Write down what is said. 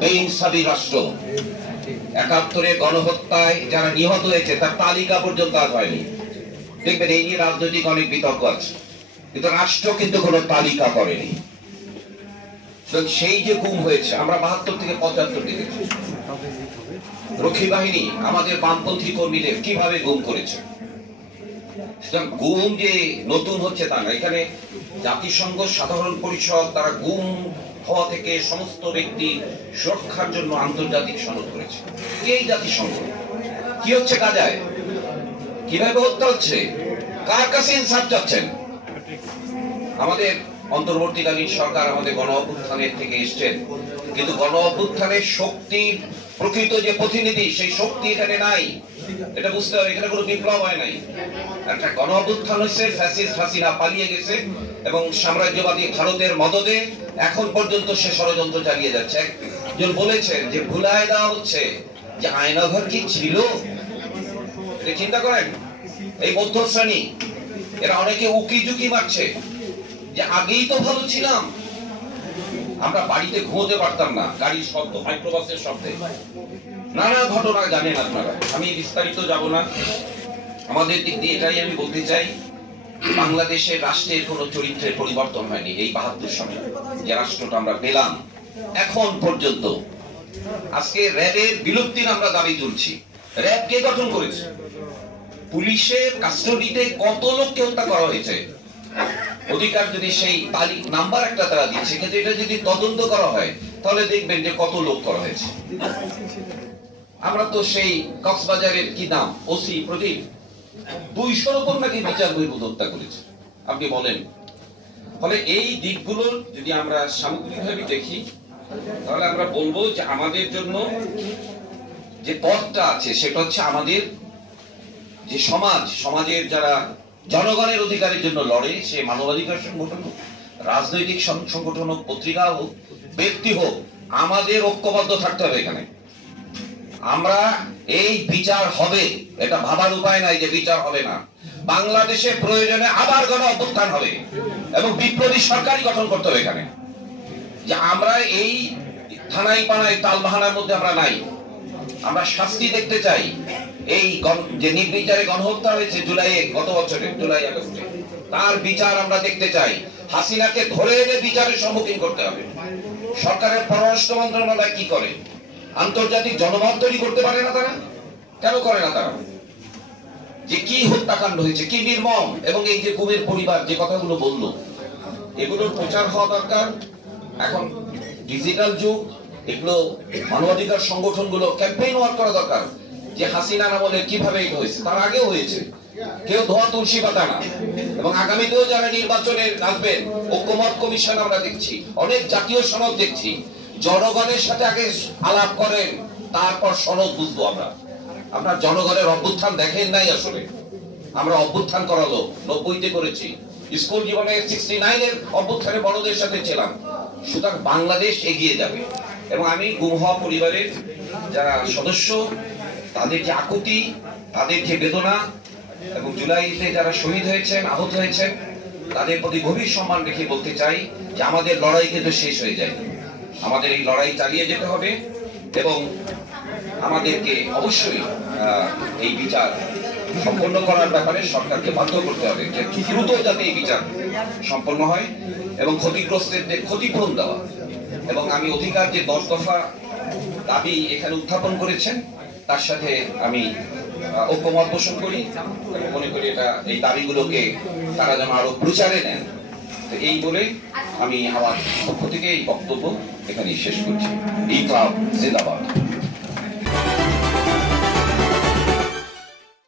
বেইনসাফি রাষ্ট্র। ৭১ গণহত্যায় যারা নিহত হয়েছে তার তালিকা পর্যন্ত আজ হয়নি। দেখবেন এই নিয়ে রাজনৈতিক অনেক বিতর্ক আছে, কিন্তু রাষ্ট্র কিন্তু কোনো তালিকা করেনি। সেই যে গুম হয়েছে, আমরা ৭২ থেকে ৭৫ দেখেছি রক্ষী বাহিনী আমাদের বামপন্থী কর্মীদের কিভাবে গুম করেছে। গুম যে নতুন হচ্ছে তা না, এখানে জাতিসংঘ সাধারণ পরিষদ তারা গুম হওয়া থেকে সমস্ত ব্যক্তি সুরক্ষার জন্য আন্তর্জাতিক সনদ করেছে। এই জাতিসংঘ কি হচ্ছে গাজায়, কিভাবে হত্যা হচ্ছে, কার কাছে ইনসাফ চাচ্ছেন? আমাদের অন্তর্বর্তীকালীন সরকার আমাদের গণ অভ্যুত্থানের থেকে এসছেন, কিন্তু গণ অভ্যুত্থানের শক্তির প্রকৃত যে প্রতিনিধি সেই শক্তি এখানে নাই। এটা বুঝতে হবে, এখানে কোনো বিপ্লব হয় নাই। একটা গণ অভ্যুত্থান হচ্ছে, ফ্যাসিস্ট হাসিনা পালিয়ে গেছে এবং সাম্রাজ্যবাদী ভারতের মদদে এখন পর্যন্ত সে ষড়যন্ত্র চালিয়ে যাচ্ছে। একজন বলেছেন যে ভুলায় দেওয়া হচ্ছে যে আয়নাঘর কি ছিল। চিন্তা করেন, এই মধ্য শ্রেণী এরা অনেকে উকি ঝুঁকি মারছে যে আগেই তো ভালো ছিলাম, আমরা বাড়িতে ঘুমোতে পারতাম না, গাড়ির শব্দ, মাইক্রোবাসের শব্দে, নানা ঘটনা জানেন আপনারা। আমি বিস্তারিত যাব না। আমাদের দিক দিয়ে এটাই আমি বলতে চাই, বাংলাদেশের রাষ্ট্রের কোন চরিত্রের পরিবর্তন হয়নি। এই ৭২ সালে যে রাষ্ট্রটা আমরা পেলাম এখন পর্যন্ত, আজকে র্যাবের বিলুপ্তির আমরা দাবি তুলছি। র্যাব কে গঠন করেছে? পুলিশের কাস্টডিতে কত লোককে হত্যা করা হয়েছে? অধিকার যদি সেই তালিক নাম্বার একটা তারা দিচ্ছে, কিন্তু এটা যদি তদন্ত করা হয় তাহলে দেখবেন যে কত লোক করা হয়েছে। আমরা তো সেই কক্সবাজারের কি নাম ওসি প্রদীপ 200-র উপর নাকি বিচার বহির্ভূত হত্যা করেছে। আপনি বলেন, ফলে এই দিকগুলো যদি আমরা সামগ্রিকভাবে দেখি তাহলে আমরা বলবো যে আমাদের জন্য যে পথটা আছে সেটা হচ্ছে আমাদের যে সমাজের যারা জনগণের অধিকারের জন্য লড়ে, সে মানবাধিকার সংগঠন হোক, রাজনৈতিক সংগঠন হোক, পত্রিকা হোক, ব্যক্তি হোক, আমাদের ঐক্যবদ্ধ থাকতে হবে। এখানে আমরা এই বিচার হবে, এটা ভাবার উপায় নাই যে বিচার হবে না। বাংলাদেশে প্রয়োজনে আবার গণ অভ্যুত্থান হবে এবং বিপ্লবী সরকারই গঠন করতে হবে। এখানে যে আমরা এই থানাই পানাই তালবাহানার মধ্যে আমরা নাই, আমরা শাস্তি দেখতে চাই। এই যে নির্বিচারে গণহত্যা হয়েছে গত বছরের জুলাই আগস্টে, তার বিচার আমরা দেখতে চাই। হাসিনাকে ধরে এনে বিচারের সম্মুখীন করতে হবে। সরকারের পররাষ্ট্র মন্ত্রণালয় কি করে? আন্তর্জাতিক জনমত তৈরি করতে পারে না তারা? কেন করে না তারা? যে কি হত্যাকাণ্ড হয়েছে, কি নির্মম, এবং এই যে গুমের পরিবার যে কথাগুলো বললো, এগুলোর প্রচার হওয়া দরকার। এখন ডিজিটাল যুগ, এগুলো মানবাধিকার সংগঠনগুলো ক্যাম্পেইন ওয়ার্ক করা দরকার যে হাসিনার আমলে কিভাবে এটা হয়েছে, তার আগেও হয়েছে, কেউ ধোয়া তুলসী পাতা না। এবং আগামীতেও যারা নির্বাচনে আসবেন, ঐক্যমত কমিশন আমরা দেখছি, অনেক জাতীয় সনদ দেখছি। জনগণের সাথে আগে আলাপ করেন, তারপর সনদ বুঝবো আমরা। আপনার জনগণের অভ্যুত্থান দেখেন নাই। আসলে আমরা অভ্যুত্থান করালো 90-তে করেছি, স্কুল জীবনে 69-এর অভ্যুত্থানে বড়দের সাথে ছিলাম। সুতরাং বাংলাদেশ এগিয়ে যাবে। এবং আমি গুম হওয়া পরিবারের যারা সদস্য, তাদের যে আকুতি, তাদের যে বেদনা, এবং জুলাইতে যারা শহীদ হয়েছেন, আহত হয়েছেন, তাদের প্রতি গভীর সম্মান রেখে বলতে চাই যে আমাদের লড়াই কিন্তু শেষ হয়ে যায়। আমাদের এই লড়াই চালিয়ে যেতে হবে এবং আমাদেরকে অবশ্যই এই বিচার সম্পন্ন করার ব্যাপারে সরকারকে বাধ্য করতে হবে যে দ্রুত যাতে এই বিচার সম্পন্ন হয় এবং ক্ষতিগ্রস্তদের ক্ষতিপূরণ দেওয়া। এবং আমি অধিকার যে 10 দফা দাবি এখানে উত্থাপন করেছেন, তার সাথে আমি ঐক্যমত পোষণ করি। মনে করি এটা এই দাবিগুলোকে তারা যেন আরো প্রচারে নেন। এই বলে আমি আমার পক্ষ থেকে এই বক্তব্য এখানেই শেষ করছি। ইনকলাব জিন্দাবাদ।